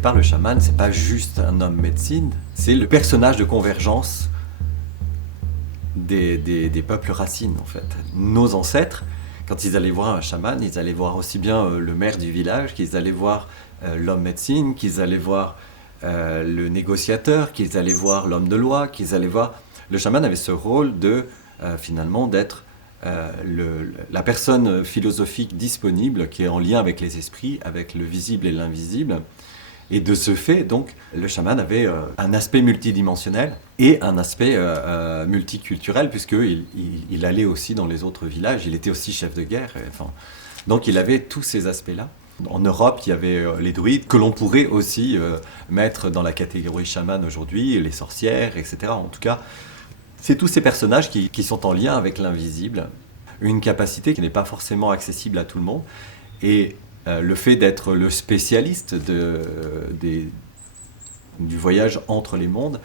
départ, le chaman, c'est pas juste un homme médecine, c'est le personnage de convergence des peuples racines, en fait. Nos ancêtres, quand ils allaient voir un chaman, ils allaient voir aussi bien le maire du village, qu'ils allaient voir l'homme médecine, qu'ils allaient voir le négociateur, qu'ils allaient voir l'homme de loi, qu'ils allaient voir... Le chaman avait ce rôle de, finalement, d'être la personne philosophique disponible qui est en lien avec les esprits, avec le visible et l'invisible. Et de ce fait, donc, le chaman avait un aspect multidimensionnel et un aspect multiculturel, puisqu'il allait aussi dans les autres villages, il était aussi chef de guerre. Enfin, donc il avait tous ces aspects-là. En Europe, il y avait les druides, que l'on pourrait aussi mettre dans la catégorie chaman aujourd'hui, les sorcières, etc. En tout cas, c'est tous ces personnages qui sont en lien avec l'invisible, une capacité qui n'est pas forcément accessible à tout le monde. Et le fait d'être le spécialiste du voyage entre les mondes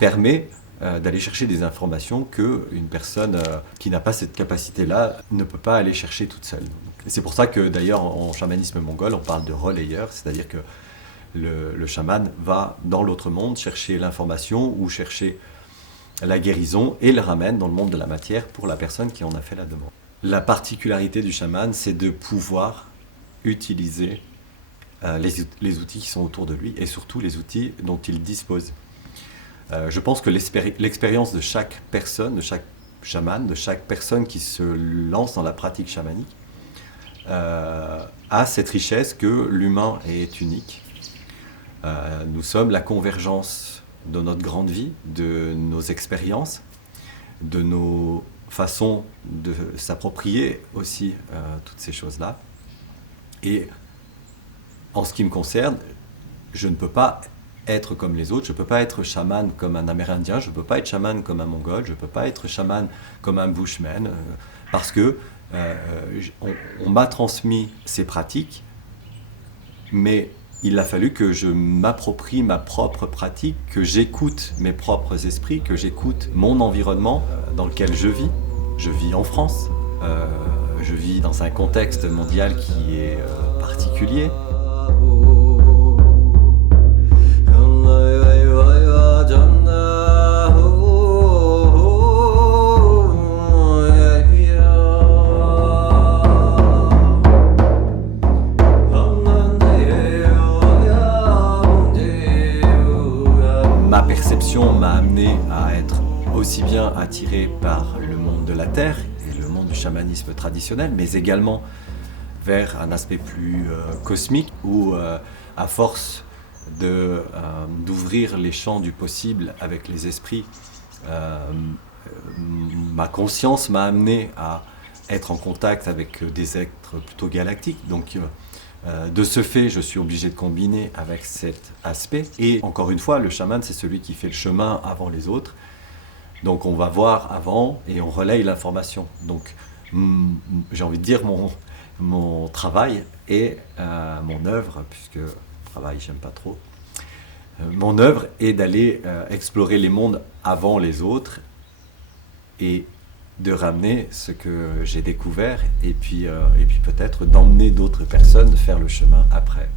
permet d'aller chercher des informations qu'une personne qui n'a pas cette capacité-là ne peut pas aller chercher toute seule. Et c'est pour ça que d'ailleurs en chamanisme mongol, on parle de relayeur, c'est-à-dire que le chaman va dans l'autre monde chercher l'information ou chercher la guérison et le ramène dans le monde de la matière pour la personne qui en a fait la demande. La particularité du chaman, c'est de pouvoir utiliser les outils qui sont autour de lui et surtout les outils dont il dispose. Je pense que l'expérience de chaque personne, de chaque chaman, de chaque personne qui se lance dans la pratique chamanique a cette richesse que l'humain est unique. Nous sommes la convergence de notre grande vie, de nos expériences, de nos façons de s'approprier aussi toutes ces choses-là. Et en ce qui me concerne, je ne peux pas être comme les autres, je ne peux pas être chaman comme un Amérindien, je ne peux pas être chaman comme un Mongol, je ne peux pas être chaman comme un Bushman, parce que on m'a transmis ces pratiques, mais il a fallu que je m'approprie ma propre pratique, que j'écoute mes propres esprits, que j'écoute mon environnement dans lequel je vis. Je vis en France, je vis dans un contexte mondial qui est particulier. Ma perception m'a amené à être aussi bien attiré par le monde de la Terre et le monde du chamanisme traditionnel, mais également vers un aspect plus cosmique où, à force d'ouvrir les champs du possible avec les esprits, ma conscience m'a amené à être en contact avec des êtres plutôt galactiques. Donc, de ce fait, je suis obligé de combiner avec cet aspect. Et encore une fois, le chaman, c'est celui qui fait le chemin avant les autres. Donc on va voir avant et on relaye l'information. Donc j'ai envie de dire mon travail et mon œuvre, puisque travail, j'aime pas trop. Mon œuvre est d'aller explorer les mondes avant les autres et de ramener ce que j'ai découvert et puis peut-être d'emmener d'autres personnes faire le chemin après.